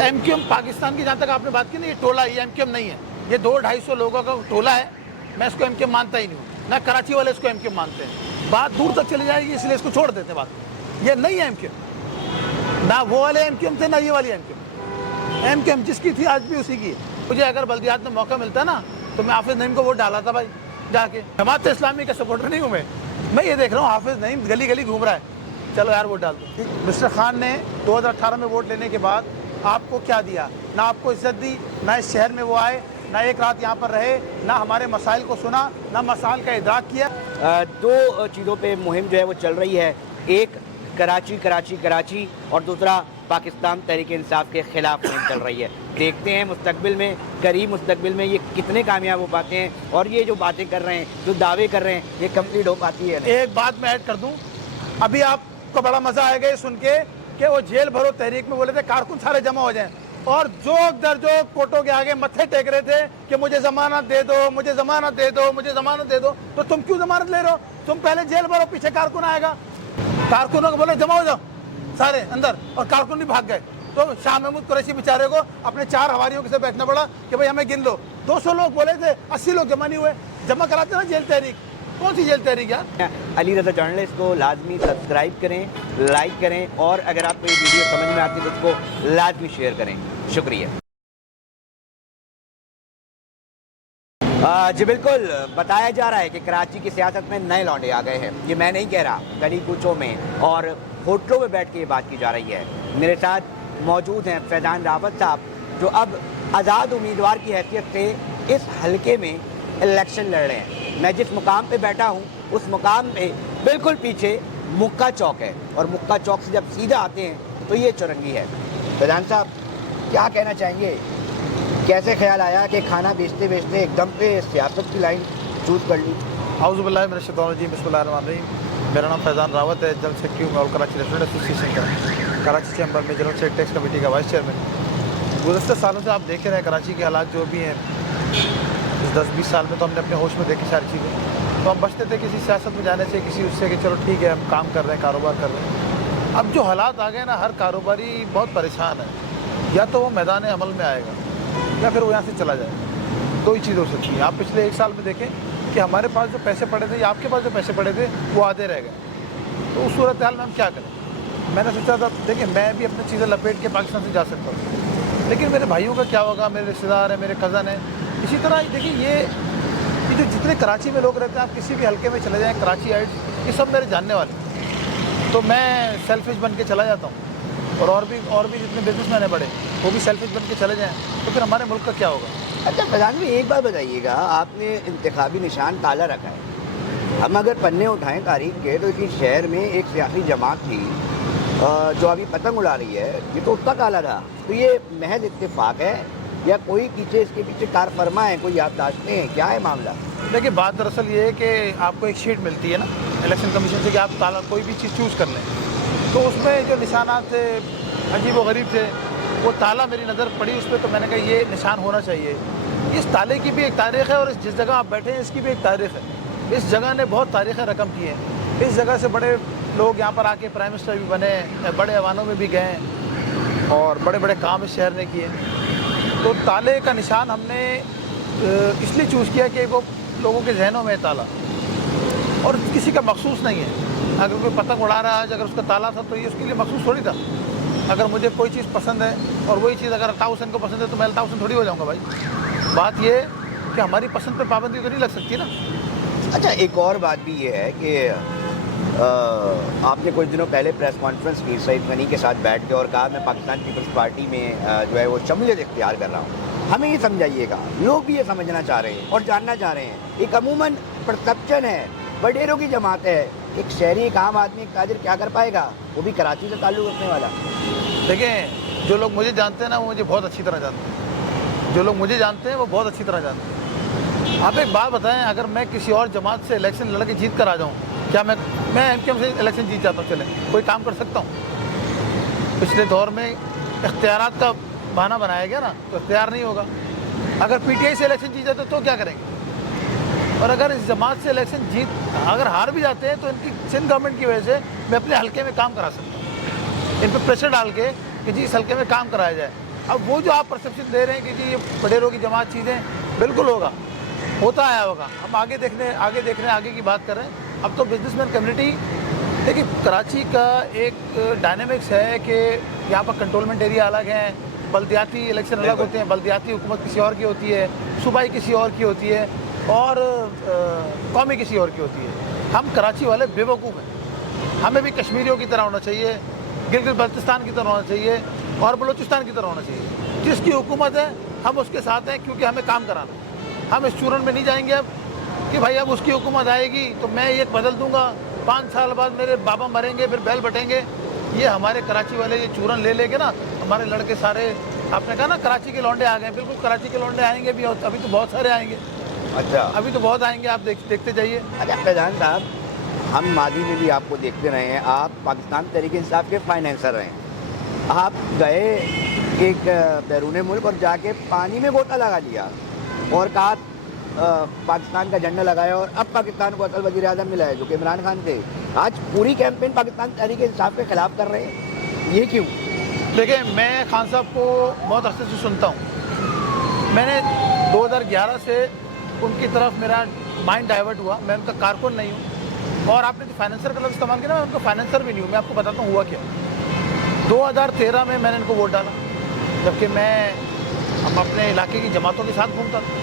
MQM Pakistan की, जहाँ तक आपने बात की ना, ये टोला, ये एमक्यूएम नहीं है, ये 200-250 लोगों का टोला है। मैं इसको एमक्यूएम मानता ही नहीं हूँ, ना कराची वाले इसको एमक्यूएम मानते हैं। बात दूर तक चली जाएगी, इसलिए इसको छोड़ देते हैं बात। ये नहीं है एमक्यूएम, ना वो वाले एमक्यूएम थे, ना ये वाली एमक्यूएम। एमक्यूएम जिसकी थी आज भी उसी की है। मुझे अगर बल्दियात में मौका मिलता ना तो मैं हाफिज नईम को वोट डाला था भाई, जाके। जमात इस्लामी का सपोर्टर नहीं हूँ मैं ये देख रहा हूँ हाफिज नईम गली गली घूम रहा है, चलो यार वोट डाल दो। मिस्टर खान ने 2018 में वोट लेने के बाद आपको क्या दिया? ना आपको इज्जत दी, ना इस शहर में वो आए, ना एक रात यहाँ पर रहे, ना हमारे मसाइल को सुना, ना मसाइल का इदराक किया। दो चीज़ों पे मुहिम जो है वो चल रही है, एक कराची कराची कराची और दूसरा पाकिस्तान तहरीक इंसाफ के खिलाफ मुहिम चल रही है। देखते हैं मुस्तकबिल में, करीब मुस्तकबिल में ये कितने कामयाब हो पाते हैं और ये जो बातें कर रहे हैं, जो दावे कर रहे हैं, ये कंप्लीट हो पाती है। एक बात मैं ऐड कर दूं, अभी आपको बड़ा मजा आएगा ये सुन के कि वो जेल भरो तहरीक में बोले थे कारकुन सारे जमा हो जाएं, और जोक दर जोक कोर्टों के आगे मत्थे टेक रहे थे कि मुझे जमानत दे दो, मुझे जमानत दे दो, मुझे जमानत दे दो। तो तुम क्यों जमानत ले रहे हो? तुम पहले जेल भरो, पीछे कारकुन आएगा। कारकुनों को बोले जमा हो जाओ सारे अंदर, और कारकुन भी भाग गए। तो शाह महमूद कुरैशी बेचारे को अपने 4 हवारियों के साथ बैठना पड़ा कि भाई हमें गिन लो। 200 लोग बोले थे, 80 लोग जमा नहीं हुए। जमा कराते ना जेल तहरीक, कौन सी जेल तहरीक यार? अली रज़ा जर्नलिस्ट को लाजमी सब्सक्राइब करें, लाइक करें, और अगर आपको ये वीडियो समझ में आती है तो उसको लाजमी शेयर करें। शुक्रिया। जी बिल्कुल, बताया जा रहा है कि कराची की सियासत में नए लौंडे आ गए हैं। ये मैं नहीं कह रहा, गली कूचों में और होटलों में बैठ के ये बात की जा रही है। मेरे साथ मौजूद हैं फैज़ान रावत साहब, जो अब आज़ाद उम्मीदवार की हैसियत से इस हलके में इलेक्शन लड़ रहे हैं। मैं जिस मुकाम पे बैठा हूँ उस मुकाम पे बिल्कुल पीछे मुक्का चौक है, और मुक्का चौक से जब सीधा आते हैं तो ये चौरंगी है। फैज़ान साहब, क्या कहना चाहेंगे? कैसे ख्याल आया कि खाना बेचते बेचते एकदम पे सियासत की लाइन चूज कर ली? आऊज़ु बिल्लाहि मिनश शैतानिर रजीम, बिस्मिल्लाहिर्रहमानिर्रहीम। मेरा नाम फैज़ान रावत है, जनरल सेक्रेटरी हूँ ऑल कराची रेस्टोरेंट एसोसिएशन का, कराची चैम्बर में जनरल सेक्रेटरी टैक्स कमेटी का वाइस चेयरमैन। गुज़श्ता सालों से आप देख रहे हैं कराची के हालात जो भी हैं। इस 10-20 साल में तो हमने अपने होश में देखी सारी चीज़ें। तो हम बचते थे किसी सियासत में जाने से, किसी उससे कि चलो ठीक है हम काम कर रहे हैं, कारोबार कर रहे हैं। अब जो हालात आ गए ना, हर कारोबारी बहुत परेशान है। या तो वो मैदान अमल में आएगा या फिर वो यहाँ से चला जाएगा। 2 ही चीज़ हो सकती है। आप पिछले 1 साल में देखें कि हमारे पास जो पैसे पड़े थे या आपके पास जो पैसे पड़े थे वो आधे रह गए। तो उस सूरत हाल में हम क्या करें? मैंने सोचा था देखिए मैं भी अपनी चीज़ें लपेट के पाकिस्तान से जा सकता हूँ, लेकिन मेरे भाइयों का क्या होगा, मेरे रिश्तेदार हैं, मेरे कज़न हैं। इसी तरह देखिए ये जो जितने कराची में लोग रहते हैं, आप किसी भी हल्के में चले जाएँ, कराची आइट, ये सब मेरे जानने वाले। तो मैं सेल्फिश बन के चला जाता हूँ, और भी जितने बिजनेसमैन हैं बड़े, वो भी सेल्फिश बन के चले जाएँ, तो फिर हमारे मुल्क का क्या होगा? अच्छा फैज़ान भाई, एक बात बताइएगा, आपने इंतखाबी निशान ताला रखा है। हम अगर पन्ने उठाएं तारीख के तो इस शहर में एक सियासी जमात थी जो अभी पतंग उड़ा रही है, ये तो उसका ताला था। तो ये महज इत्तेफाक है या कोई पीछे इसके पीछे कारफरमा है, कोई याददाश्तें हैं, क्या है मामला? देखिए बात दरअसल ये है कि आपको एक शीट मिलती है ना इलेक्शन कमीशन से कि आप ताला कोई भी चीज़ चूज़ कर लें, तो उसमें जो निशानात थे अजीब व गरीब थे, वो ताला मेरी नज़र पड़ी उस पर, तो मैंने कहा ये निशान होना चाहिए। इस ताले की भी एक तारीख़ है और जिस जगह आप बैठे हैं इसकी भी एक तारीख़ है। इस जगह ने बहुत तारीख़ें रकम की हैं। इस जगह से बड़े लोग यहाँ पर आके प्राइम मिनिस्टर भी बने, बड़े ऐवानों में भी गए और बड़े बड़े काम इस शहर ने किए। तो ताले का निशान हमने इसलिए चूज़ किया कि वो लोगों के जहनों में ताला, और किसी का मखसूस नहीं है। अगर कोई पतंग उड़ा रहा है आज, अगर उसका ताला था तो ये उसके लिए मखसूस थोड़ी था। अगर मुझे कोई चीज़ पसंद है और वही चीज़ अगर ताउसन को पसंद है तो मैं ताउसन थोड़ी हो जाऊँगा भाई। बात ये कि हमारी पसंद पे पाबंदी तो नहीं लग सकती ना। अच्छा, एक और बात भी ये है कि आपने कुछ दिनों पहले प्रेस कॉन्फ्रेंस की सईद गनी के साथ बैठ के और कहा मैं पाकिस्तान पीपल्स पार्टी में जो है वो शमूलियत इख्तियार कर रहा हूँ। हमें ये समझाइएगा, लोग भी ये समझना चाह रहे हैं और जानना चाह रहे हैं। एक अमूमन परसेप्शन है, बडेरों की जमात है, एक शहरी, एक आम आदमी, एक ताजिर क्या कर पाएगा, वो भी कराची से ताल्लुक़ रखने वाला। देखें, जो लोग मुझे जानते हैं ना वो मुझे बहुत अच्छी तरह जानते हैं। जो लोग मुझे जानते हैं वो बहुत अच्छी तरह जानते हैं। आप एक बात बताएं, अगर मैं किसी और जमात से इलेक्शन लड़ के जीत कर आ जाऊँ, क्या मैं एमक्यूएम से इलेक्शन जीत जाता हूँ? चले कोई काम कर सकता हूँ? पिछले दौर में इख्तियारात का बहाना बनाया गया ना, तो इख्तियार नहीं होगा। अगर पीटीआई से इलेक्शन जीत जाते तो क्या करेंगे? और अगर इस जमात से इलेक्शन अगर हार भी जाते हैं तो इनकी सिंध गवर्नमेंट की वजह से मैं अपने हल्के में काम करा सकता हूँ। इन पर प्रेशर डाल के कि जी इस हल्के में काम कराया जाए। अब वो जो आप परसेप्शन दे रहे हैं कि जी ये पटेलों की जमात चीज़ें, बिल्कुल होगा, होता आया होगा। हम आगे देखने आगे की बात कर रहे हैं। अब तो बिजनेसमैन कम्युनिटी, देखिए कराची का एक डायनेमिक्स है कि यहाँ पर कंट्रोलमेंट एरिया अलग है, बल्दियाती इलेक्शन अलग होते हैं, बल्दियाती हुकूमत किसी और की होती है, सूबाई किसी और की होती है और कौमी किसी और की होती है। हम कराची वाले बेवकूफ़ हैं, हमें भी कश्मीरियों की तरह होना चाहिए, गिलगित बल्तिस्तान की तरह होना चाहिए और बलूचिस्तान की तरह होना चाहिए। जिसकी हुकूमत है हम उसके साथ हैं, क्योंकि हमें काम कराना है। हम इस चूरन में नहीं जाएंगे अब कि भाई अब उसकी हुकूमत आएगी तो मैं ये बदल दूंगा, 5 साल बाद मेरे बाबा मरेंगे फिर बैल बटेंगे। ये हमारे कराची वाले ये चूरन ले लेके ना, हमारे लड़के सारे, आपने कहा ना कराची के लौंडे आ गए, बिल्कुल कराची के लौंडे आएंगे भी, अभी तो बहुत सारे आएंगे। अच्छा, अभी तो बहुत आएंगे, आप देखते जाइए। अच्छा फैजान साहब, हम मादी में भी आपको देखते रहे हैं, आप पाकिस्तान तहरीक इंसाफ के फाइनेंसर रहे हैं। आप गए एक बैरून मुल्क और जाके पानी में गोता लगा लिया और कहा पाकिस्तान का झंडा लगाया और अब पाकिस्तान को असल वज़ीर आज़म मिला है जो कि इमरान खान थे। आज पूरी कैंपेन पाकिस्तान तहरीक इंसाफ के खिलाफ कर रहे हैं, ये क्यों? देखिए, मैं खान साहब को बहुत अरसे से सुनता हूँ। मैंने 2011 से उनकी तरफ मेरा माइंड डाइवर्ट हुआ। मैं उनका कारकुन नहीं हूँ और आपने जो फाइनेंसर का लफ्ज़ इस्तेमाल किया ना, मैं उनका फाइनेंसर भी नहीं हूँ। मैं आपको बताता हूँ हुआ क्या। 2013 में मैंने इनको वोट डाला, जबकि मैं अपने इलाके की जमातों के साथ घूमता था।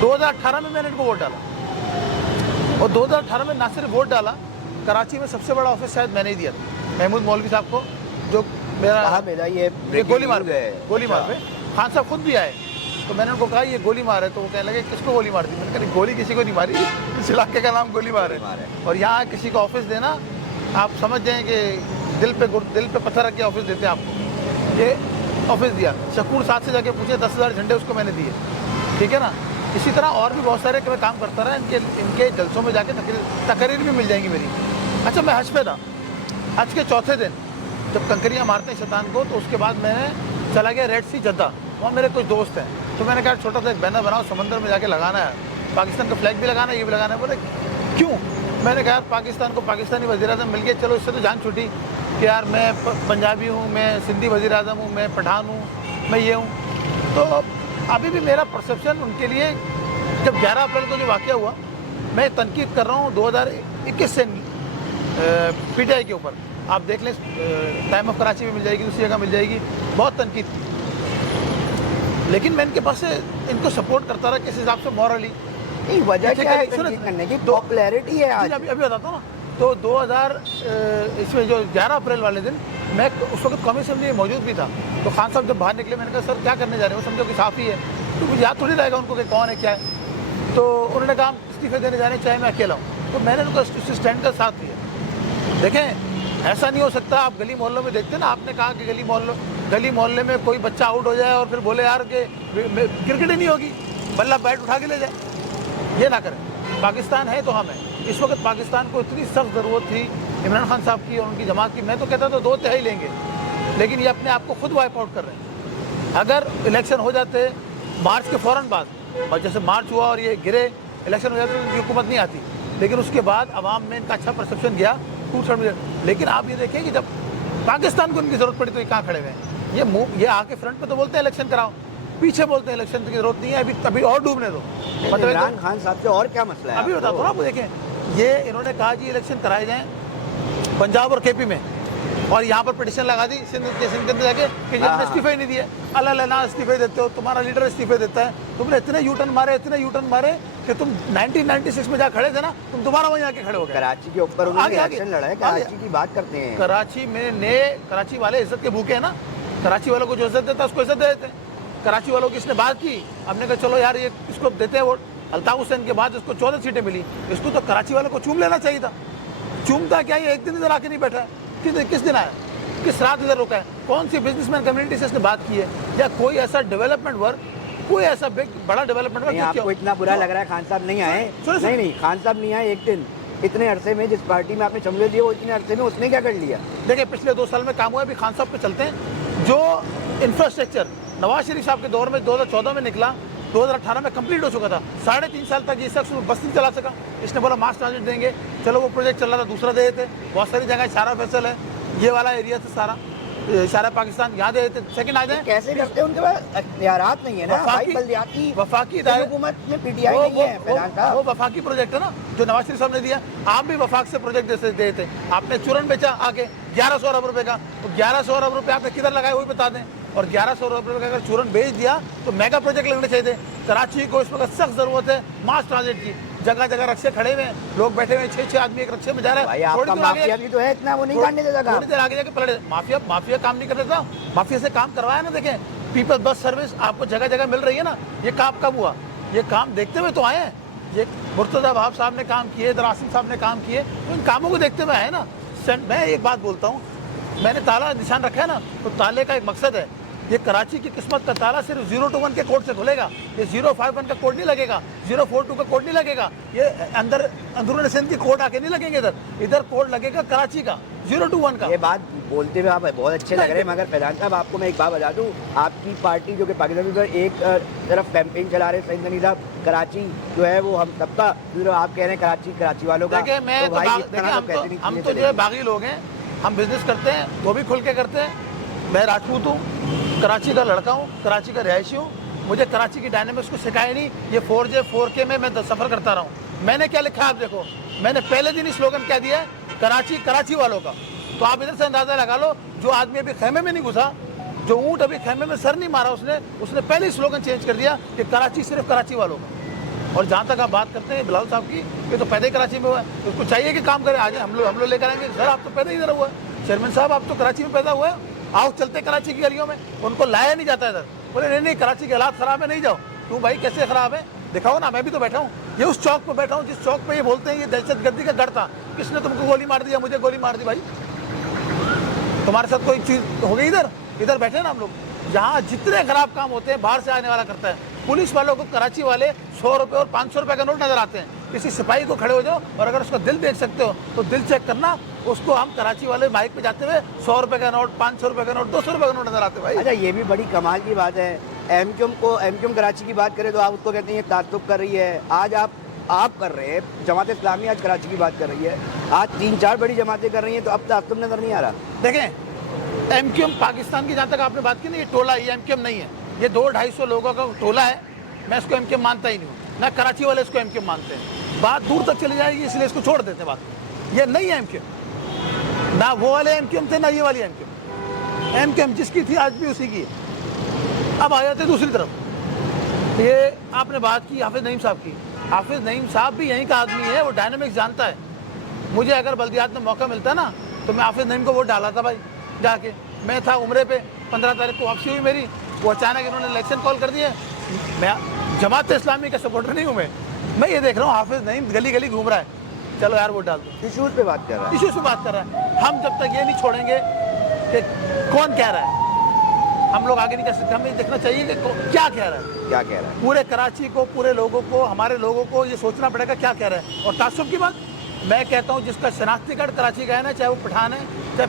2018 में मैंने इनको वोट डाला और 2018 में ना सिर्फ वोट डाला, कराची में सबसे बड़ा ऑफिस शायद मैंने ही दिया था महमूद मौलवी साहब को, जो मेरा ये गोली मार पे खान साहब खुद भी आए। तो मैंने उनको कहा ये गोली मार है, तो वो कहने लगे किसको गोली मार दी? मैंने कहा गोली किसी को नहीं मारी, इस इलाके का नाम गोली मार है। और यहाँ किसी को ऑफिस देना, आप समझ जाएँ कि दिल पे पत्थर रख के ऑफिस देते हैं आपको। ये ऑफिस दिया, शकूर साथ से जाके पूछे, 10,000 झंडे उसको मैंने दिए, ठीक है ना। इसी तरह और भी बहुत सारे मैं काम करता रहा। इनके जलसों में जाके तकरीर भी मिल जाएंगी मेरी। अच्छा, मैं हज पे था, हज के चौथे दिन जब कंकरियाँ मारते हैं शैतान को, तो उसके बाद मैंने चला गया रेड सी जद्दा, वहाँ मेरे कुछ दोस्त हैं। तो मैंने कहा छोटा सा एक बैनर बनाओ, समंदर में जाके लगाना है, पाकिस्तान का फ्लैग भी लगाना है, ये भी लगाना है। बोले क्यों? मैंने कहा पाकिस्तान को पाकिस्तानी वज़ीर आज़म मिल गया, चलो इससे तो जान छूटी कि यार मैं पंजाबी हूँ, मैं सिंधी वज़ीर आज़म हूँ, मैं पठान हूँ, मैं ये हूँ। तो अभी भी मेरा परसेप्शन उनके लिए, जब 11 अप्रैल को जो वाक़या हुआ, मैं तनकीद कर रहा हूँ 2021 से PTI के ऊपर। आप देख लें, टाइम ऑफ कराची में मिल जाएगी, दूसरी जगह मिल जाएगी, बहुत तनकीद की। लेकिन मैं इनके पास से इनको सपोर्ट करता रहा किस हिसाब से मॉरली। नहीं, वजह क्या है तनकीद करने की? पॉपुलैरिटी है आज। अभी बताता हूँ ना। तो 2000 इसमें जो 11 अप्रैल वाले दिन मैं उस वक्त कौमी असेंबली में मौजूद भी था। तो खान साहब जब बाहर निकले, मैंने कहा सर क्या करने जा रहे हो, समझो कि साफ़ ही है, तो मुझे याद थोड़ी रहेगा उनको कि कौन है क्या है। तो उन्होंने कहा इस्तीफे देने जाने, चाहे मैं अकेला हूँ। तो मैंने उनको स्टैंड का साथ दिया। देखें, ऐसा नहीं हो सकता। आप गली मोहल्लों में देखते ना, आपने कहा कि गली मोहल्ले में कोई बच्चा आउट हो जाए और फिर बोले यार कि क्रिकेट ही नहीं होगी, बल्ला बैट उठा के ले जाए, ये ना करें। पाकिस्तान है तो हम हैं। इस वक्त पाकिस्तान को इतनी सख्त ज़रूरत थी इमरान खान साहब की और उनकी जमात की। मैं तो कहता था 2 तिहाई लेंगे, लेकिन ये अपने आप को खुद वाइप आउट कर रहे हैं। अगर इलेक्शन हो जाते मार्च के फ़ौरन बाद, और जैसे मार्च हुआ और ये गिरे, इलेक्शन हो जाते तो उनकी हुकूमत नहीं आती। लेकिन उसके बाद अवाम में इनका अच्छा परसेप्शन गया, लेकिन आप ये देखिए कि जब पाकिस्तान को उनकी ज़रूरत पड़ी तो ये कहाँ खड़े हुए हैं। ये आके फ्रंट पे तो बोलते हैं इलेक्शन कराओ, पीछे बोलते हैं इलेक्शन की जरूरत नहीं है, अभी और डूबने दो। मतलब इमरान खान साहब से और क्या मसला है? अभी बताता हूँ ना, आप देखें, ये इन्होंने कहा जी इलेक्शन कराए जाएँ पंजाब और KP में, और यहाँ पर पिटिशन लगा दी सिंध के अंदर जाके कि जब इस्तीफे ही नहीं दिए। अल्लाह ना इस्तीफे देते हो, तुम्हारा लीडर इस्तीफे देता है, तुमने इतने यूटर्न मारे कि तुम 1996 में जा खड़े थे ना, तुम दोबारा वहीं आके खड़े हो गए। कराची के ऊपर उन्होंने इलेक्शन लड़ा है, कराची की बात करते हैं। कराची वाले इज्जत के भूखे हैं ना, कराची वालों को जो इज्जत देता है उसको इज्जत दे देते हैं। कराची वालों की इसने बात की, हमने कहा चलो यार ये इसको देते हैं वोट। अल्ताफ हुसैन के बाद इसको 14 सीटें मिली, इसको तो कराची वालों को चूम लेना चाहिए था। चूमता क्या, ये एक दिन इधर आके नहीं बैठा, किस दिन आया, किस रात इधर रुका है, कौन सी बिजनेसमैन कम्युनिटी से इसने बात की है, या कोई ऐसा डेवलपमेंट वर्क, कोई ऐसा बड़ा डेवलपमेंट वर्क। आपको इतना बुरा लग रहा है खान साहब नहीं आए? नहीं, खान साहब नहीं आए एक दिन, इतने अरसे में जिस पार्टी में आपने शमूलियत दी, वो इतने अरसे में उसने क्या कर लिया? देखिए, पिछले 2 साल में काम हुआ। अभी खान साहब पे चलते हैं। जो इंफ्रास्ट्रक्चर नवाज शरीफ साहब के दौर में 2014 में निकला, 2018 में कंप्लीट हो चुका था। 3.5 साल तक ये शख्स बस नहीं चला सका। इसने बोला मास ट्रांजिट देंगे, चलो वो प्रोजेक्ट चल रहा था, दूसरा दे देते। बहुत सारी जगह सारा फैसल है, ये वाला एरिया था सारा, सारा पाकिस्तान यहाँ दे देते, सेकंड आ जाए। कैसे करते हैं, उनके पास अख्तियारात नहीं है ना भाई, बल्दियाती वफाकी हुकूमत में पीटीआई नहीं है फैजान साहब। वो वफाकी प्रोजेक्ट है ना जो नवाज शरीफ साहब ने दिया। आप भी वफाक से प्रोजेक्ट दे थे, आपने चूरन बेचा आके 1100 अरब रुपए का, तो 1100 अरब रुपए आपने किधर लगाए वही बता दें। और 1100 अरब रुपए का अगर चूरन बेच दिया तो मेगा प्रोजेक्ट लगने चाहिए थे। कराची को इस वक्त सख्त जरूरत है मास ट्रांजिट की, जगह जगह रक्शे खड़े हुए हैं, लोग बैठे हुए 6-6 आदमी एक रक्शे में जा रहे हैं। आपका माफिया भी तो है इतना, वो नहीं करने देता काम। थोड़ी देर आगे जाके पलटे, माफिया काम नहीं कर देता, माफिया से काम करवाया ना। देखें पीपल बस सर्विस आपको जगह जगह मिल रही है ना, ये काम कब हुआ? ये काम देखते हुए तो आए हैं। ये मुर्तज़ा वहाब साहब ने काम किए, दरासिम साहब ने काम किए, तो इन कामों को देखते हुए आए ना। मैं एक बात बोलता हूँ, मैंने ताला निशान रखा है ना, तो ताले का एक मकसद है। ये कराची की किस्मत का ताला सिर्फ 021 के कोड से खुलेगा, ये 051 का कोड नहीं लगेगा, 042 का कोड नहीं लगेगा, ये अंदर अंदरूनी सिंध की कोड आके नहीं लगेंगे। इधर कोड लगेगा कराची का 021 का। ये बात बोलते हुए आप बहुत अच्छे लग रहे हैं, मगर फैजान साहब आपको मैं एक बात बता दूं, आपकी पार्टी जो कि पाकिस्तान में एक तरफ कैंपेन चला रहे सईद नईम साहब, कराची जो है वो हम सबका, आप कह रहे हैं कराची वालों का। देखिए मैं तो हम तो जो है बागी लोग हैं, हम बिजनेस करते हैं वो भी खुल के करते हैं। मैं राजपूत हूँ, कराची का लड़का हूँ, कराची का रिहायशी हूँ, मुझे कराची की डायनेमिक्स को सिखाया नहीं। ये 4J 4K में मैं सफ़र करता रहा हूँ। मैंने क्या लिखा आप देखो, मैंने पहले दिन ही स्लोगन क्या दिया है, कराची वालों का। तो आप इधर से अंदाज़ा लगा लो, जो आदमी अभी खेमे में नहीं घुसा, जो ऊँट अभी खेमे में सर नहीं मारा, उसने पहले ही स्लोगन चेंज कर दिया कि कराची सिर्फ कराची वालों का। और जहाँ तक आप बात करते हैं बिलावल साहब की, ये तो पैदा ही कराची में हुआ है, उसको चाहिए कि काम करे। आज हम लोग लेकर आएंगे, सर आप तो पैदा ही इधर हुआ है, चेयरमैन साहब आप तो कराची में पैदा हुआ है, आओ चलते कराची की गलियों में। उनको लाया नहीं जाता इधर, बोले नहीं कराची के हालात खराब है, नहीं जाओ। तू भाई कैसे खराब है दिखाओ ना, मैं भी तो बैठा हूँ, ये उस चौक पर बैठा हूँ जिस चौक पे ये बोलते हैं ये दहशतगर्दी का गढ़ था। किसने तुमको गोली मार दिया? मुझे गोली मार दी भाई। तुम्हारे साथ कोई चीज़ हो गई? इधर बैठे ना हम लोग, जहाँ जितने खराब काम होते हैं बाहर से आने वाला करता है। पुलिस वालों को कराची वाले 100 रुपये और 500 रुपये का नोट नजर आते हैं। किसी सिपाही को खड़े हो जाओ और अगर उसका दिल देख सकते हो तो दिल चेक करना, उसको हम कराची वाले बाइक पे जाते हुए 100 रुपये का नोट, 500 रुपये का नोट, 200 रुपये का नोट नजर आते हैं भाई। अच्छा, ये भी बड़ी कमाल की बात है। एमक्यूएम कराची की बात करें तो आप उसको कहते हैं तात्तुक कर रही है। आज आप कर रहे हैं, जमात इस्लामी आज कराची की बात कर रही है, आज 3-4 बड़ी जमातें कर रही हैं, तो अब तात्तुक नजर नहीं आ रहा। देखें एमक्यूएम पाकिस्तान की, जहाँ तक आपने बात की ना, ये टोला, ये एमक्यूएम नहीं है, ये 200-250 लोगों का टोला है। मैं इसको एमक्यूएम मानता ही नहीं हूँ, ना कराची वाले इसको एमक्यूएम मानते हैं। बात दूर तक चली जाएगी इसलिए इसको छोड़ देते हैं बात। ये नहीं है एमक्यूएम, ना वो वाले एमक्यूएम थे ना ये वाली एमक्यूएम। एमक्यूएम जिसकी थी आज भी उसी की है। अब आ जाते दूसरी तरफ, ये आपने बात की हाफिज नईम साहब की। हाफिज नईम साहब भी यहीं का आदमी है, वो डायनामिक्स जानता है। मुझे अगर बल्दियात में मौका मिलता ना तो मैं हाफिज नईम को वोट डाला था भाई जाके। मैं था उम्रे पे, 15 तारीख को वापसी हुई मेरी, वो अचानक इन्होंने इलेक्शन कॉल कर दिए। मैं जमात इस्लामी का सपोर्टर नहीं हूँ, मैं ये देख रहा हूँ हाफिज नईम गली गली घूम रहा है, चलो यार वोट डाल दो। इशूज़ पे बात कर रहा है, इशूज़ पे बात कर रहा है। हम जब तक ये नहीं छोड़ेंगे कि कौन कह रहा है, हम लोग आगे नहीं कर सकते। हमें देखना चाहिए कि क्या कह रहा है, क्या कह रहा है। पूरे कराची को, पूरे लोगों को, हमारे लोगों को ये सोचना पड़ेगा क्या कह रहा है। और तासुब की बात मैं कहता हूँ, जिसका शनाख्ती कार्ड कराची का है ना, चाहे वो पठान है, चाहे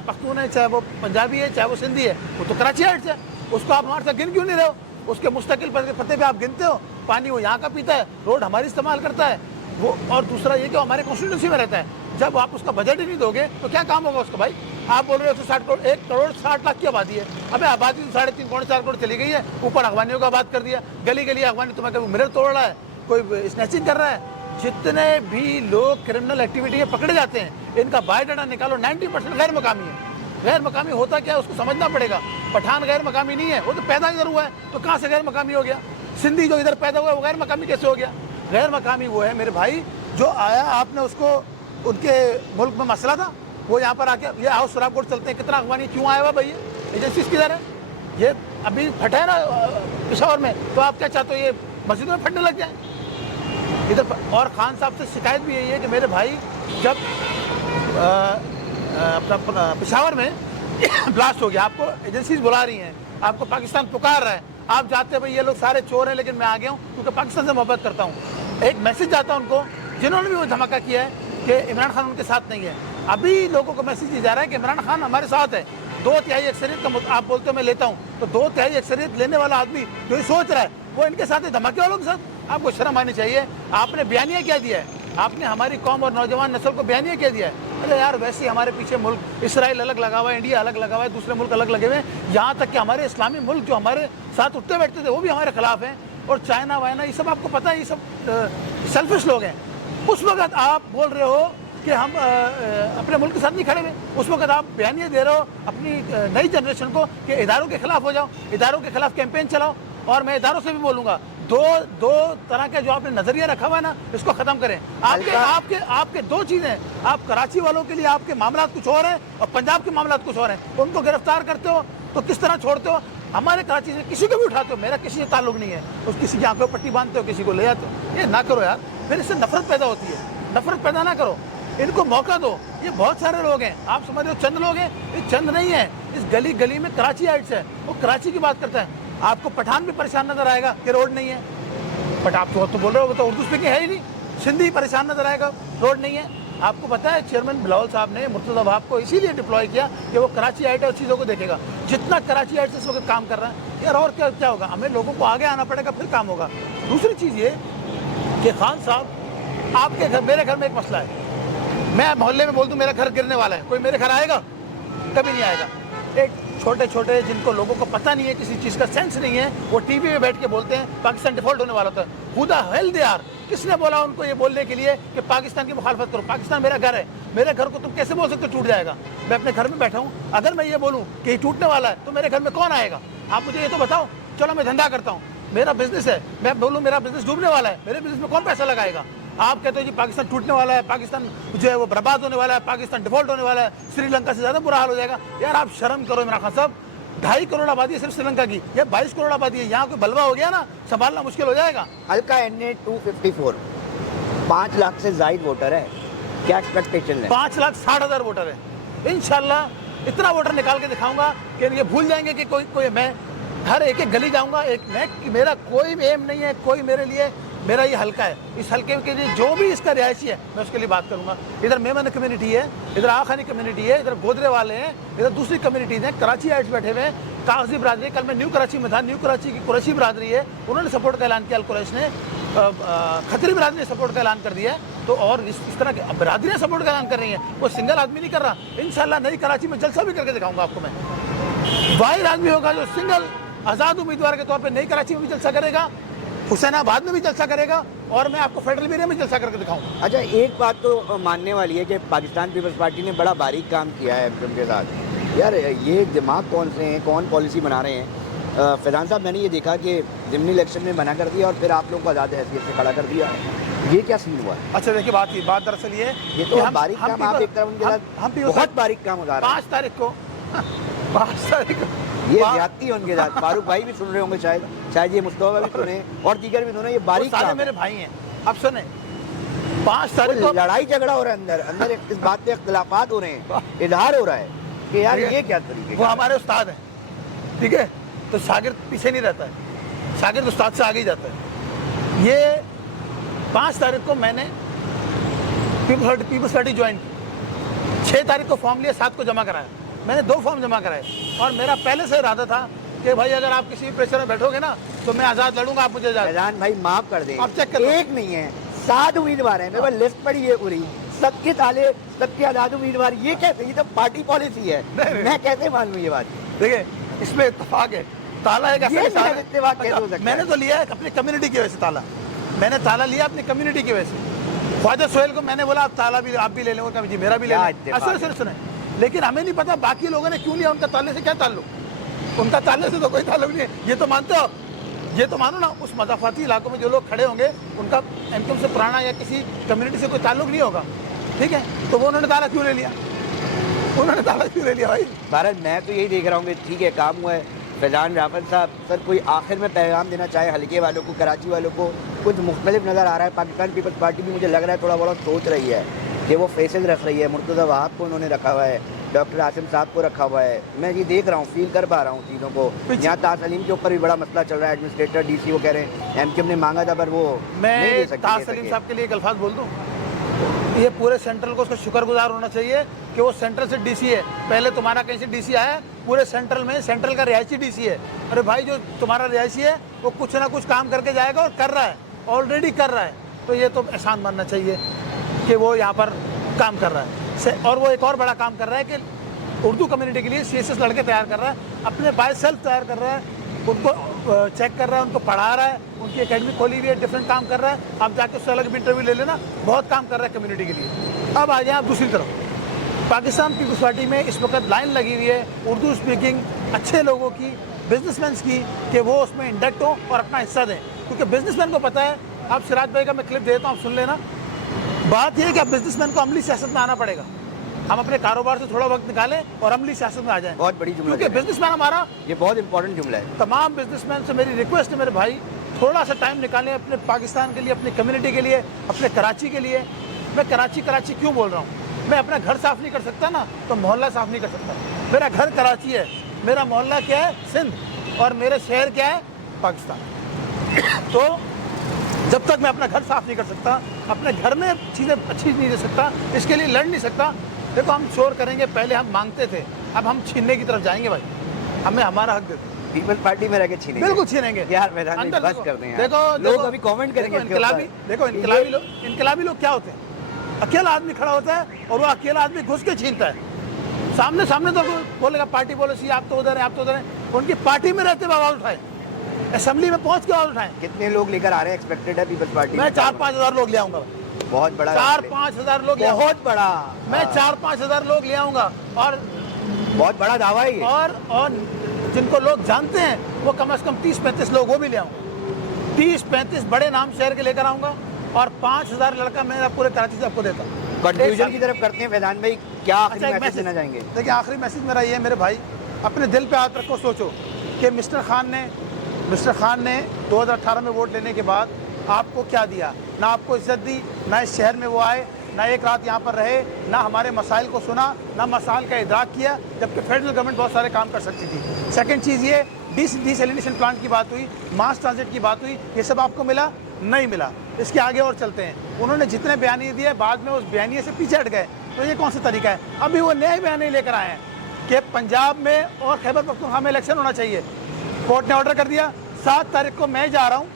पख्तून है, चाहे वो पंजाबी है, चाहे वो सिंधी है, वो तो कराची हाइट से। उसको आप हमारे साथ गिन क्यों नहीं रहे हो? उसके मुस्तकिल पते पे आप गिनते हो। पानी वो यहाँ का पीता है, रोड हमारी इस्तेमाल करता है वो। और दूसरा ये कि हमारे कॉन्स्टिट्यूंसी में रहता है। जब आप उसका बजट ही नहीं दोगे तो क्या काम होगा उसका भाई? आप बोल रहे हो 160 करोड़, 1 करोड़ 60 लाख की आबादी है। अबे आबादी तो 3.5 करोड़ 4 करोड़ चली गई है, ऊपर अगवानियों का बात कर दिया। गली गली अगवानी, तुम्हें कभी मिरर तोड़ रहा है, कोई स्नैचिंग कर रहा है। जितने भी लोग क्रिमिनल एक्टिविटी में पकड़े जाते हैं, इनका बायोडाटा निकालो, 90% गैर मकामी है। गैर मकामी होता क्या है उसको समझना पड़ेगा। पठान गैर मकामी नहीं है, वो तो पैदा इधर हुआ है, तो कहाँ से गैर मकामी हो गया? सिंधी जो इधर पैदा हुआ है वो गैर मकामी कैसे हो गया? गैर मकामी वो है मेरे भाई जो आया, आपने उसको, उनके मुल्क में मसला था, वो यहाँ पर आके ये हाउस शराब कोर्ट चलते हैं, कितना अगवानी क्यों आया हुआ भाई? एजेंसीज किधर है? ये अभी फटा है ना पिशावर में, तो आप क्या चाहते हो ये मस्जिदों में फटने लग जाए इधर? और खान साहब से शिकायत भी यही है कि मेरे भाई जब अपना पिशावर में ब्लास्ट हो गया, आपको एजेंसीज बुला रही हैं, आपको पाकिस्तान पुकार रहा है, आप जाते हैं भाई ये लोग सारे चोर हैं लेकिन मैं आ गया हूँ क्योंकि पाकिस्तान से मोहब्बत करता हूँ। एक मैसेज जाता है उनको जिन्होंने भी वो धमाका किया है कि इमरान खान उनके साथ नहीं है। अभी लोगों को मैसेज दिया जा रहा है कि इमरान खान हमारे साथ है। 2/3 अक्सरियत का आप बोलते हो मैं लेता हूँ, तो 2/3 अक्सरियत लेने वाला आदमी जो सोच रहा है वो इनके साथ है, धमाके वालों के साथ। आपको शर्म आनी चाहिए। आपने बयानिया क्या दिया है? आपने हमारी कौम और नौजवान नस्ल को बयानिया कह दिया है। अरे यार, वैसे ही हमारे पीछे मुल्क इसराइल अलग लगा हुआ है, इंडिया अलग लगा हुआ है, दूसरे मुल्क अलग लगे हुए हैं। यहाँ तक कि हमारे इस्लामी मुल्क जो हमारे साथ उठते बैठते थे वो भी हमारे खिलाफ हैं। और चाइना वाइना ये सब आपको पता है, ये सब सेल्फिश लोग हैं। उस वक्त आप बोल रहे हो कि हम अपने मुल्क के साथ नहीं खड़े हुए। उस वक्त आप बयानिया दे रहे हो अपनी नई जनरेशन को कि इदारों के खिलाफ हो जाओ, इदारों के खिलाफ कैंपेन चलाओ। और मैं इदारों से भी बोलूँगा, दो तरह का जो आपने नजरिया रखा हुआ है ना, इसको खत्म करें। आपके दो चीजें, आप कराची वालों के लिए आपके मामला कुछ और हैं और पंजाब के मामला कुछ और हैं। उनको गिरफ्तार करते हो तो किस तरह छोड़ते हो? हमारे कराची से किसी को भी उठाते हो, मेरा किसी से ताल्लुक नहीं है, उस किसी की आंखों पट्टी बांधते हो, किसी को ले जाते हो। ये ना करो यार, फिर इससे नफरत पैदा होती है। नफरत पैदा ना करो, इनको मौका दो। ये बहुत सारे लोग हैं, आप समझ रहे हो चंद लोग हैं, ये चंद नहीं है। इस गली गली में कराची आइट्स है, वो कराची की बात करता है। आपको पठान भी परेशान नजर आएगा कि रोड नहीं है, बट आप तो बोल रहे हो तो उर्दू स्पीकिंग है ही नहीं। सिंधी परेशान नजर आएगा, रोड नहीं है। आपको पता है चेयरमैन बिलावल साहब ने मुर्तज़ा वहाब को इसीलिए डिप्लॉय किया कि वो कराची आइट और चीज़ों को देखेगा। जितना कराची आइट इस वक्त काम कर रहा है यार, और क्या होगा? हमें लोगों को आगे आना पड़ेगा, फिर काम होगा। दूसरी चीज़ ये कि खान साहब, आपके घर मेरे घर में एक मसला है। मैं मोहल्ले में बोल दूँ मेरा घर गिरने वाला है, कोई मेरे घर आएगा? कभी नहीं आएगा। एक छोटे छोटे जिनको लोगों को पता नहीं है, किसी चीज़ का सेंस नहीं है, वो टीवी में बैठ के बोलते हैं पाकिस्तान डिफॉल्ट होने वाला था। खुदा हेल दे यार, किसने बोला उनको ये बोलने के लिए कि पाकिस्तान की मुखालफत करो? पाकिस्तान मेरा घर है, मेरे घर को तुम कैसे बोल सकते हो टूट जाएगा? मैं अपने घर में बैठा हूँ, अगर मैं ये बोलूँ कि ये टूटने वाला है तो मेरे घर में कौन आएगा? आप मुझे ये तो बताओ। चलो मैं धंधा करता हूँ, मेरा बिजनेस है, मैं बोलूँ मेरा बिजनेस डूबने वाला है, मेरे बिजनेस में कौन पैसा लगाएगा? आप कहते हो जी पाकिस्तान टूटने वाला है, पाकिस्तान जो है वो बर्बाद होने वाला है, पाकिस्तान डिफॉल्ट होने वाला है, श्रीलंका से ज़्यादा बुरा हाल हो जाएगा। यार आप शर्म करो इमरान खान साहब, 2.5 करोड़ आबादी है सिर्फ श्रीलंका की, या 22 करोड़ आबादी है। यहाँ कोई बलवा हो गया ना, संभालना मुश्किल हो जाएगा। हल्का NA 254 5 लाख से जायद वोटर है, क्या एक्सपेक्टेशन है? 5,60,000 वोटर है। इंशाल्लाह इतना वोटर निकाल के दिखाऊंगा कि ये भूल जाएंगे कि कोई मैं हर एक गली जाऊंगा। मेरा कोई एम नहीं है, कोई मेरे लिए, मेरा ये हल्का है। इस हल्के के लिए जो भी इसका रिहायशी है मैं उसके लिए बात करूंगा। इधर मेमन कम्युनिटी है, इधर आखानी कम्युनिटी है, इधर गोदरे वाले हैं, इधर दूसरी कम्युनिटीज़ हैं, कराची आइट्स बैठे हुए हैं, कागजी बरादरी। कल मैं न्यू कराची में था, न्यू कराची की कुरैशी बरादरी है, उन्होंने सपोर्ट का ऐलान किया। कुरैश ने, खतरी बरादरी ने सपोर्ट का ऐलान कर दिया है। तो और इस तरह की बरादरियाँ सपोर्ट का ऐलान कर रही हैं, वो सिंगल आदमी नहीं कर रहा। इंशाल्लाह नई कराची में जलसा भी करके दिखाऊंगा आपको मैं। वाहिद आदमी होगा जो सिंगल आज़ाद उम्मीदवार के तौर पर नई कराची में भी जलसा करेगा, हुसैनाबाद में भी जलसा करेगा, और मैं आपको फेडरल एरिया में जलसा करके दिखाऊंगा। अच्छा, एक बात तो मानने वाली है कि पाकिस्तान पीपल्स पार्टी ने बड़ा बारीक काम किया है एमक्यूएम के साथ। यार ये दिमाग कौन से हैं, कौन पॉलिसी बना रहे हैं? फैजान साहब, मैंने ये देखा कि ज़िमनी इलेक्शन में मना कर दिया और फिर आप लोगों को आज़ाद हैसियत से खड़ा कर दिया, ये क्या सीन हुआ? अच्छा देखिए, बात दरअसल ये तो बारीक काम आप एक तरफ उनके साथ बहुत बारीक काम हो रहा है। 5 तारीख को 5 तारीख को ये ज्यादती है उनके साथ। फारूक भाई भी सुन रहे होंगे, शायद ये मुस्तफा भी सुने और दीगर भी सुने। ये बारीक काम मेरे भाई हैं। अब सुने, 5 तारीख को लड़ाई झगड़ा हो रहा है, अंदर इस बात पे इख्तिलाफात हो रहे हैं, इजहार हो रहा है कि यार ये क्या तरीके। वो हमारे उस्ताद हैं, ठीक है, तो शागिर्द पीछे नहीं रहता है, शागिर्द उस्ताद से आगे ही जाता है। ये 5 तारीख को मैंने पीपल्स पार्टी ज्वाइन की, 6 तारीख को फॉर्म लिया, 7 को जमा कराया। मैंने 2 फॉर्म जमा कराए और मेरा पहले से इरादा था कि भाई अगर आप किसी भी प्रेशर में बैठोगे ना तो मैं आज़ाद लड़ूंगा, आप मुझे फैजान भाई माफ कर दें, आप चेक कर, एक नहीं है 7 उम्मीदवार हैं, मेरे पास लिस्ट पड़ी है पूरी, सबके ताले, सबके आज़ाद उम्मीदवार। ये कैसे? ये तो पार्टी पॉलिसी है, मैं कैसे मान लूँ ये बात? देखिए इसमें इत्तेफाक है, ताला है, मैंने तो लिया है अपनी कम्युनिटी की वजह से। ताला मैंने ताला लिया अपनी कम्युनिटी की वजह से। ख्वाजा सोहेल को मैंने बोला आप ताला भी आप भी ले लेंगे, कभी जी मेरा भी ले लें, सुने। लेकिन हमें नहीं पता बाकी लोगों ने क्यों लिया, उनका ताले से क्या ताल्लुक? उनका ताले से तो कोई ताल्लुक नहीं है। ये तो मानते हो, ये तो मानो ना, उस मज़ाफ़ाती इलाकों में जो लोग खड़े होंगे उनका एमक्यूएम से पुराना या किसी कम्युनिटी से कोई ताल्लुक नहीं होगा, ठीक है, तो वो उन्होंने ताला क्यों ले लिया? उन्होंने ताला क्यों ले लिया भाई? भारत, मैं तो यही देख रहा हूँ कि ठीक है काम हुआ है। फैजान रावत साहब, सर कोई आखिर में पैगाम देना चाहे हल्के वालों को, कराची वालों को? कुछ मुख्तलिफ नज़र आ रहा है। पाकिस्तान पीपल्स पार्टी भी मुझे लग रहा है थोड़ा बहुत सोच रही है कि वो फेसेस रख रही है। मुर्तज़ा वहाब को उन्होंने रखा हुआ है, डॉक्टर आसिम साहब को रखा हुआ है। मैं ये देख रहा हूँ, फील कर पा रहा हूँ चीज़ों को। यहाँ तासलीम के ऊपर भी बड़ा मसला चल रहा है, एडमिनिस्ट्रेटर DC वो कह रहे हैं एमक्यूएम ने मांगा था पर वो नहीं दे सकते। तासलीम साहब के लिए एक अल्फाज बोल दूँ, ये पूरे सेंट्रल को उसका शुक्रगुजार होना चाहिए कि वो सेंट्रल से DC है। पहले तुम्हारा कहीं से DC आया, पूरे सेंट्रल में सेंट्रल का रिहायशी DC है। अरे भाई जो तुम्हारा रिहायशी है वो कुछ ना कुछ काम करके जाएगा और कर रहा है, ऑलरेडी कर रहा है, तो ये तो एहसान मानना चाहिए। कि वो यहाँ पर काम कर रहा है। और वो एक और बड़ा काम कर रहा है कि उर्दू कम्युनिटी के लिए CSS लड़के तैयार कर रहा है, अपने बाय सेल्फ तैयार कर रहा है, उनको चेक कर रहा है, उनको पढ़ा रहा है, उनकी एकेडमी खोली हुई है, डिफरेंट काम कर रहा है। आप जाके उससे अलग भी इंटरव्यू ले लेना, बहुत काम कर रहा है कम्युनिटी के लिए। अब आ जाए आप दूसरी तरफ, पाकिस्तान पीपल्स पार्टी में इस वक्त लाइन लगी हुई है उर्दू स्पीकिंग अच्छे लोगों की, बिजनेसमैन की, कि वो उसमें इंडक्ट हों और अपना हिस्सा दें, क्योंकि बिजनेसमैन को पता है। आप सिराज भाई का मैं क्लिप देता हूँ, आप सुन लेना। बात यह है कि अब बिजनेसमैन को अमली सियासत में आना पड़ेगा। हम अपने कारोबार से थोड़ा वक्त निकालें और अमली सियासत में आ जाएं। बहुत बड़ी जुमला, क्योंकि बिजनेसमैन हमारा, ये बहुत इंपॉर्टेंट जुमला है। तमाम बिजनेसमैन से मेरी रिक्वेस्ट है मेरे भाई, थोड़ा सा टाइम निकालें अपने पाकिस्तान के लिए, अपनी कम्युनिटी के लिए, अपने कराची के लिए। मैं कराची क्यों बोल रहा हूँ? मैं अपना घर साफ़ नहीं कर सकता ना, तो मोहल्ला साफ़ नहीं कर सकता। मेरा घर कराची है, मेरा मोहल्ला क्या है? सिंध, और मेरे शहर क्या है? पाकिस्तान। तो जब तक मैं अपना घर साफ़ नहीं कर सकता, अपने घर में चीज़ें अच्छी नहीं दे सकता, इसके लिए लड़ नहीं सकता। देखो, हम शोर करेंगे, पहले हम मांगते थे, अब हम छीनने की तरफ जाएंगे भाई। हमें हमारा हक दे दो। पीपल्स पार्टी में रह के छीनेंगे, बिल्कुल छीनेंगे यार। मैदान में बस कर दें यार। देखो लोग अभी कमेंट करेंगे। इनकलाबी लोग क्या होते हैं? अकेला आदमी खड़ा होता है और वो अकेला आदमी घुस के छीनता है। सामने तो बोलेगा पार्टी पॉलिसी, आप तो उधर है, आप तो उधर है। उनकी पार्टी में रहते हुए आवाज़ उठाए, असेंबली में पहुंच के आवाज़ उठाए। कितने लोग लेकर आ रहे हैं एक्सपेक्टेड है पीपल्स पार्टी? मैं 4-5 हज़ार लोग ले आऊंगा। बहुत बड़ा, 4-5 हज़ार लोग, बहुत बड़ा। मैं 4-5 हज़ार लोग ले आऊंगा, और बहुत बड़ा दावा है ये। और जिनको लोग जानते हैं वो कम से कम 30-35 लोग वो भी ले आऊंगा। 30-35 बड़े नाम शहर के लेकर आऊंगा, और 5,000 लड़का मैं पूरे कराची से आपको देता हूँ। कंक्लूजन की तरफ करते हैं फैजान भाई, क्या आखिरी मैसेज देना चाहेंगे? देखिए, आखिरी मैसेज मेरा ये है मेरे भाई, अपने दिल पे हाथ रखो, सोचो कि मिस्टर खान ने 2018 में वोट लेने के बाद आपको क्या दिया? ना आपको इज्जत दी, ना इस शहर में वो आए, ना एक रात यहाँ पर रहे, ना हमारे मसाइल को सुना, ना मसाइल का इदराक किया, जबकि फेडरल गवर्नमेंट बहुत सारे काम कर सकती थी। सेकंड चीज़ ये, डिसैलिनेशन प्लांट की बात हुई, मास ट्रांजिट की बात हुई, ये सब आपको मिला? नहीं मिला। इसके आगे और चलते हैं। उन्होंने जितने बयानिए दिए, बाद में उस बयानिए से पीछे हट गए, तो ये कौन सा तरीका है? अभी वो नए बयानिए लेकर आए हैं कि पंजाब में और खैबर पख्तूनख्वा में इलेक्शन होना चाहिए। कोर्ट ने ऑर्डर कर दिया। 7 तारीख को मैं जा रहा हूँ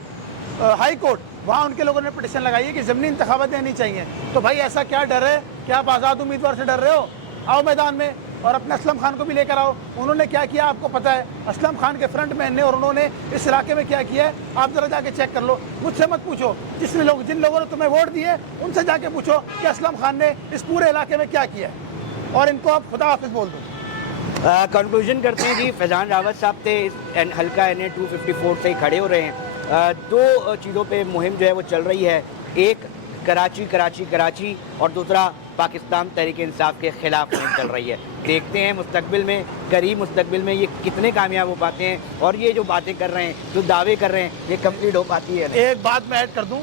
हाई कोर्ट, वहाँ उनके लोगों ने पिटीशन लगाई है कि ज़मीनी इंतखाबात देनी चाहिए। तो भाई ऐसा क्या डर है कि आप आज़ाद उम्मीदवार से डर रहे हो? आओ मैदान में, और अपने असलम खान को भी लेकर आओ। उन्होंने क्या किया आपको पता है? असलम खान के फ्रंट मैन ने और उन्होंने इस इलाके में क्या किया है आप ज़रा जाके चेक कर लो। मुझसे मत पूछो, जिन लोगों ने तुम्हें वोट दिए उनसे जाके पूछो कि असलम खान ने इस पूरे इलाके में क्या किया है, और इनको आप खुदा हाफिज़ बोल दो। कंक्लूजन करते हैं जी, फैजान रावत साहब थे इस हल्का NA 254 से खड़े हो रहे हैं। 2 चीज़ों पे मुहिम जो है वो चल रही है, एक कराची और दूसरा पाकिस्तान तहरीक इंसाफ के खिलाफ मुहिम चल रही है। देखते हैं मुस्तकबिल में, करीब मुस्तकबिल में ये कितने कामयाब हो पाते हैं, और ये जो बातें कर रहे हैं, जो दावे कर रहे हैं, ये कंप्लीट हो पाती है। एक बात मैं ऐड कर दूं,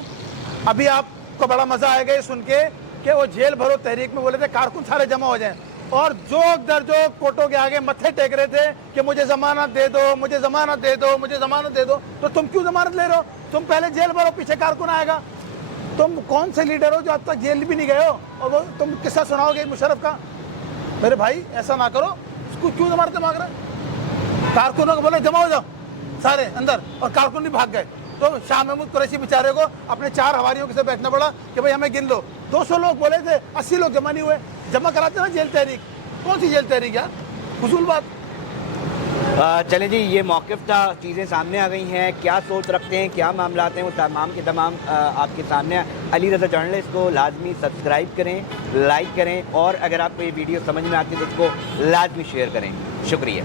अभी आपको बड़ा मज़ा आएगा ये सुन के कि वो जेल भरो तहरीक में बोले थे कारकुन सारे जमा हो जाएं, और जोक दर जोक कोर्टों के आगे मत्थे टेक रहे थे कि मुझे जमानत दे दो, मुझे जमानत दे दो, मुझे जमानत दे दो। तो तुम क्यों जमानत ले रहे हो? तुम पहले जेल भरो, पीछे कारकुन आएगा। तुम कौन से लीडर हो जो अब तक जेल भी नहीं गए हो, और वो तुम किस्सा सुनाओगे मुशर्रफ का? मेरे भाई ऐसा ना करो। उसको क्यों जमानत मांग रहे? कारकुनों को बोले जमा हो जाओ सारे अंदर, और कारकुन भी भाग गए। तो शाह महमूद कुरैशी बेचारे को अपने 4 हवारियों के साथ बैठना पड़ा कि भाई हमें गिन लो। 200 लोग बोले थे, 80 लोग जमा नहीं हुए। जमा कराते ना जेल तहरीक, कौन सी जेल तहरीक यार, फजूल बात। चलें जी, ये मौक़िफ़ था, चीज़ें सामने आ गई हैं, क्या सोच रखते हैं, क्या मामलात हैं, वो तमाम के तमाम आपके सामने। अली रज़ा जर्नलिस्ट को लाजमी सब्सक्राइब करें, लाइक करें, और अगर आपको ये वीडियो समझ में आती है तो उसको लाजमी शेयर करें। शुक्रिया।